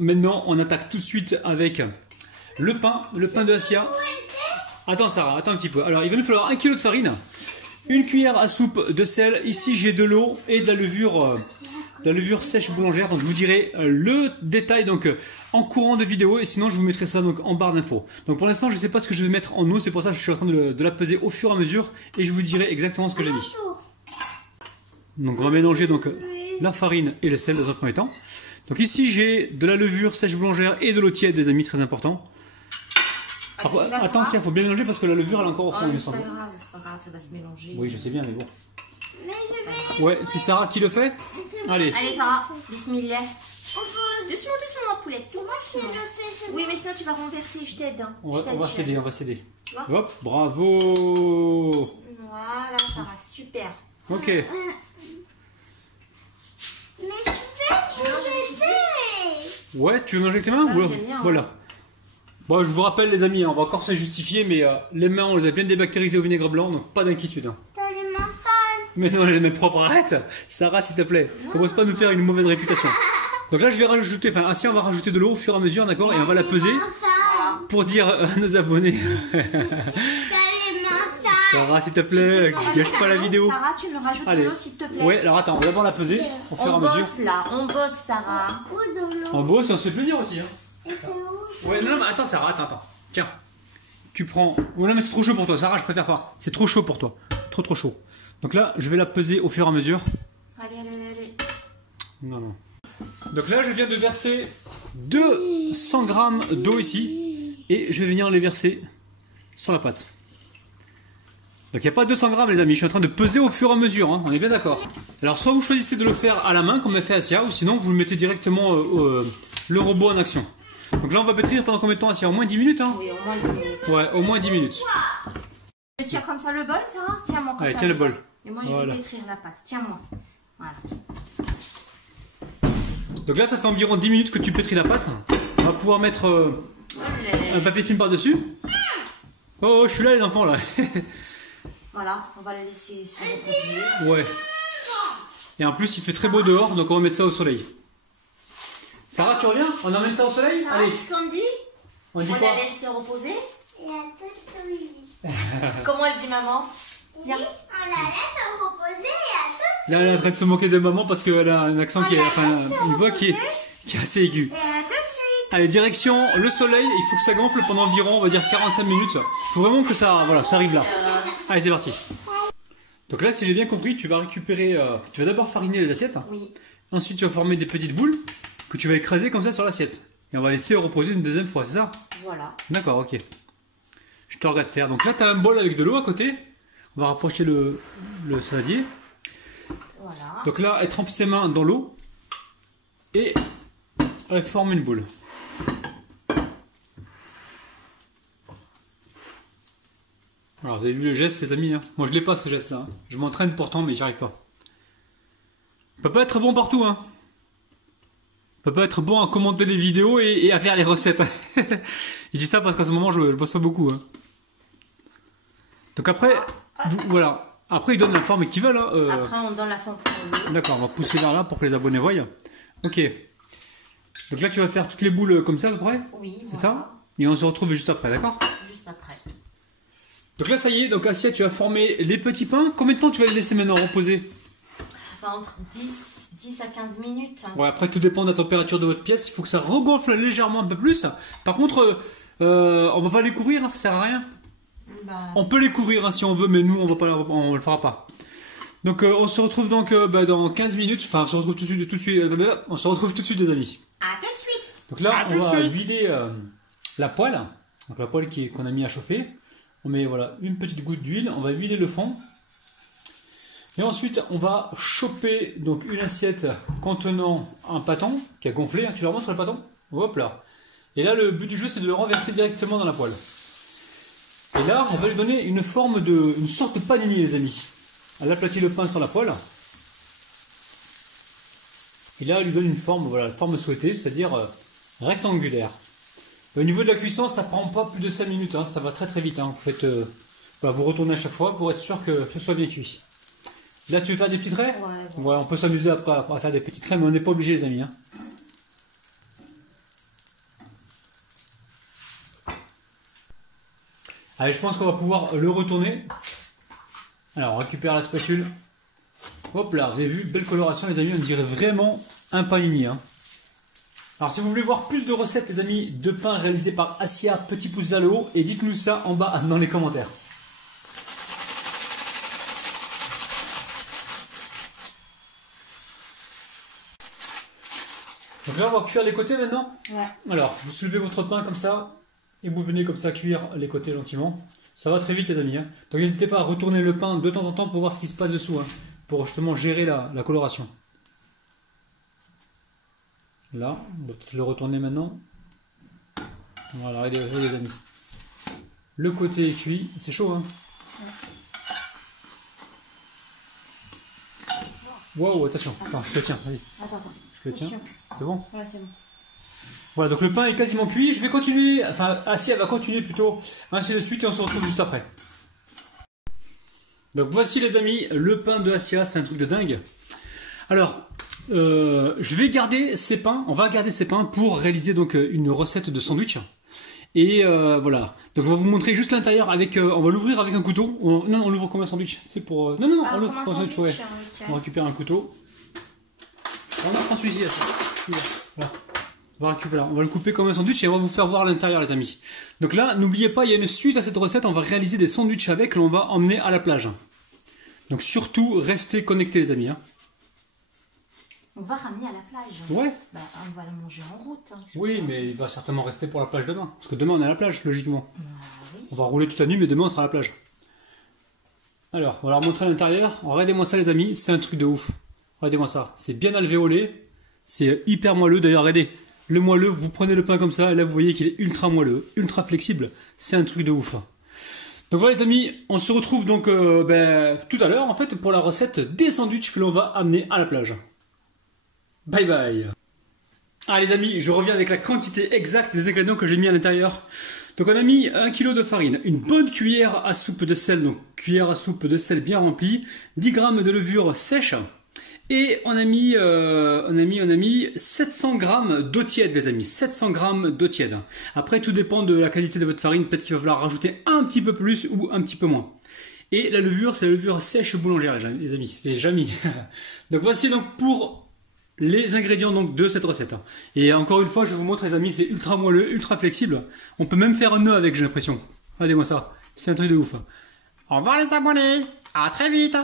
Maintenant, on attaque tout de suite avec le pain de Assia. Attends Sarah, attends un petit peu. Alors, il va nous falloir 1 kg de farine, une cuillère à soupe de sel. Ici, j'ai de l'eau et de la levure sèche boulangère. Donc, je vous dirai le détail donc en courant de vidéo et sinon, je vous mettrai ça donc en barre d'infos. Donc, pour l'instant, je ne sais pas ce que je vais mettre en eau. C'est pour ça que je suis en train de la peser au fur et à mesure et je vous dirai exactement ce que j'ai mis. Donc, on va mélanger donc la farine et le sel dans un premier temps. Donc ici j'ai de la levure sèche boulangère et de l'eau tiède, les amis, très important. Après, attention, il faut bien mélanger parce que la levure elle est encore au fond, il me semble. C'est pas grave, ça va se mélanger. Oui, je sais bien, mais bon. Ouais, c'est Sarah qui le fait. Allez. Allez Sarah, bismillah. Doucement, ma poulette. Oui, mais sinon tu vas renverser, je t'aide. On va s'aider, on va s'aider. Hop, bravo. Voilà, Sarah, super. Ok. Ouais, tu veux manger avec tes mains? Ah, voilà. Bon, je vous rappelle les amis, on va encore se justifier, mais les mains on les a bien débactérisées au vinaigre blanc, donc pas d'inquiétude. Hein. T'as les mains sales. Mais non, les mains propres, arrête. Sarah, s'il te plaît, commence pas à nous faire une mauvaise réputation. Donc là, je vais rajouter, enfin, Assia, on va rajouter de l'eau au fur et à mesure, d'accord? Et on va la peser pour dire à nos abonnés. Sarah, s'il te plaît, gâche pas la vidéo. Sarah, tu me rajoutes de l'eau, s'il te plaît. Ouais, alors attends, on va d'abord la peser au fur et à mesure. On bosse là, on bosse, Sarah. On bosse et on se fait plaisir aussi. Hein. Ouais, non, mais attends, Sarah, attends. Tiens, tu prends. Oh non, mais c'est trop chaud pour toi, Sarah, je préfère pas. C'est trop chaud pour toi. Trop chaud. Donc là, je vais la peser au fur et à mesure. Allez. Non. Donc là, je viens de verser 200 grammes d'eau ici. Et je vais venir les verser sur la pâte. Donc il n'y a pas 200 grammes les amis, je suis en train de peser au fur et à mesure, hein. On est bien d'accord. Alors soit vous choisissez de le faire à la main comme l'a fait Assia, ou sinon vous le mettez directement le robot en action. Donc là on va pétrir pendant combien de temps Assia? Au moins 10 minutes hein? Oui, au moins 10 minutes. Ouais, au moins 10 minutes. Tu tiens comme ça le bol, Sarah? Tiens-moi comme allez, ça. tiens le bol. Et moi je vais pétrir la pâte, tiens-moi. Voilà. Donc là ça fait environ 10 minutes que tu pétris la pâte. On va pouvoir mettre un papier film par-dessus. Oh, je suis là les enfants là. Voilà, on va la laisser se reproduire. Ouais. Et en plus, il fait très beau dehors, donc on va mettre ça au soleil. Sarah, tu reviens? On emmène ça au soleil? Sarah, allez. qu'est-ce qu'on dit? On dit quoi? La laisse se reposer? Et Comment elle dit maman? oui, on la laisse se reposer et à tout. Là, elle est en train de se moquer de maman parce qu'elle a un accent qui est, enfin, une voix qui est assez aiguë. Et à tout de suite. Allez, direction le soleil, il faut que ça gonfle pendant environ, on va dire 45 minutes. Il faut vraiment que ça, voilà, ça arrive là. Allez, c'est parti. Donc là, si j'ai bien compris, tu vas récupérer, tu vas d'abord fariner les assiettes. Oui. Ensuite, tu vas former des petites boules que tu vas écraser comme ça sur l'assiette. Et on va laisser reposer une deuxième fois, c'est ça? Voilà. D'accord, ok. Je te regarde faire. Donc là, tu as un bol avec de l'eau à côté. On va rapprocher le saladier. Voilà. Donc là, elle trempe ses mains dans l'eau et elle forme une boule. Alors, vous avez vu le geste, les amis hein? Moi, je l'ai pas, ce geste-là. Hein. Je m'entraîne pourtant, mais j'y arrive pas. On peut pas être bon partout. Hein. On peut pas être bon à commenter les vidéos et à faire les recettes. Je dis ça parce qu'en ce moment, je bosse pas beaucoup. Hein. Donc après, voilà. Après, ils donnent la forme qu'ils veulent. Hein. Après, on donne la forme qu'on veut. D'accord, on va pousser vers là pour que les abonnés voient. Ok. Donc là, tu vas faire toutes les boules comme ça, à peu près? Oui, c'est voilà. ça? Et on se retrouve juste après, d'accord? Juste après. Donc là, ça y est, donc Assia, tu as formé les petits pains. Combien de temps tu vas les laisser maintenant reposer? Enfin, entre 10 à 15 minutes. Ouais, après, tout dépend de la température de votre pièce. Il faut que ça regonfle légèrement un peu plus. Par contre, on va pas les couvrir, hein, ça sert à rien. Bah... On peut les couvrir hein, si on veut, mais nous, on le fera pas. Donc, on se retrouve donc dans 15 minutes. Enfin, on se retrouve tout de suite. On se retrouve tout de suite, les amis. À tout de suite. Donc là, on va vider la poêle. Donc la poêle qu'on a mis à chauffer. On met voilà, une petite goutte d'huile. On va huiler le fond. Et ensuite, on va choper donc une assiette contenant un pâton qui a gonflé. Tu le remontes sur le pâton? Hop là. Et là, le but du jeu, c'est de le renverser directement dans la poêle. Et là, on va lui donner une sorte de panini, les amis. Elle aplatit le pain sur la poêle. Et là, elle lui donne une forme, voilà, la forme souhaitée, c'est-à-dire rectangulaire. Au niveau de la cuisson, ça prend pas plus de 5 minutes, hein, ça va très très vite. Hein. Vous faites, voilà, vous retournez à chaque fois pour être sûr que ce soit bien cuit. Là, tu veux faire des petits traits? Ouais, on peut s'amuser à faire des petits traits, mais on n'est pas obligé, les amis. Hein. Allez, je pense qu'on va pouvoir le retourner. Alors, on récupère la spatule. Hop là, vous avez vu, belle coloration les amis, on dirait vraiment un panini. Hein. Alors si vous voulez voir plus de recettes les amis de pain réalisés par Assia, petit pouce vers le haut et dites-nous ça en bas dans les commentaires. Donc là on va cuire les côtés maintenant. Ouais. Alors vous soulevez votre pain comme ça et vous venez comme ça cuire les côtés gentiment. Ça va très vite les amis. Hein. Donc n'hésitez pas à retourner le pain de temps en temps pour voir ce qui se passe dessous. Hein, pour justement gérer la coloration. Là, on va peut-être le retourner maintenant. Voilà, regardez les amis. Le côté est cuit, c'est chaud hein. Wow, attention, attends, je te tiens, allez. Attends. Je te tiens, c'est bon? Ouais, c'est bon. Voilà, donc le pain est quasiment cuit, je vais continuer, enfin, Assia va continuer plutôt, ainsi de suite, et on se retrouve juste après. Donc voici les amis, le pain de Assia, c'est un truc de dingue. Alors, je vais garder ces pains, on va garder ces pains pour réaliser donc une recette de sandwich. Et voilà, donc je vais vous montrer juste l'intérieur avec, on va l'ouvrir avec un couteau. Non, on l'ouvre comme un sandwich, c'est pour... non, on l'ouvre comme un sandwich, ouais. On récupère un couteau. On prend celui-ci, voilà. On va le couper comme un sandwich et on va vous faire voir l'intérieur les amis. Donc là, n'oubliez pas, il y a une suite à cette recette, on va réaliser des sandwichs avec, l'on va emmener à la plage. Donc surtout, restez connectés les amis. Hein. On va ramener à la plage. Ouais. Bah, on va le manger en route. Hein, oui, mais il va certainement rester pour la plage demain. Parce que demain on est à la plage, logiquement. Oui. On va rouler toute la nuit, mais demain on sera à la plage. Alors, on va leur montrer à l'intérieur. Regardez-moi ça les amis, c'est un truc de ouf. Regardez-moi ça, c'est bien alvéolé. C'est hyper moelleux, d'ailleurs regardez. Le moelleux, vous prenez le pain comme ça, et là vous voyez qu'il est ultra moelleux, ultra flexible. C'est un truc de ouf. Donc voilà les amis, on se retrouve donc tout à l'heure en fait pour la recette des sandwichs que l'on va amener à la plage. Bye bye. Ah les amis, je reviens avec la quantité exacte des ingrédients que j'ai mis à l'intérieur. Donc on a mis 1 kg de farine, une bonne cuillère à soupe de sel, donc cuillère à soupe de sel bien remplie, 10 g de levure sèche. Et on a mis 700 g d'eau tiède les amis, 700 g d'eau tiède. Après tout dépend de la qualité de votre farine, peut-être qu'il va falloir rajouter un petit peu plus ou un petit peu moins. Et la levure, c'est la levure sèche boulangère les amis, les jamis. Donc voici donc pour les ingrédients donc de cette recette. Et encore une fois, je vous montre les amis, c'est ultra moelleux, ultra flexible. On peut même faire un nœud avec, j'ai l'impression. Regardez-moi ça, c'est un truc de ouf. Au revoir les abonnés, à très vite.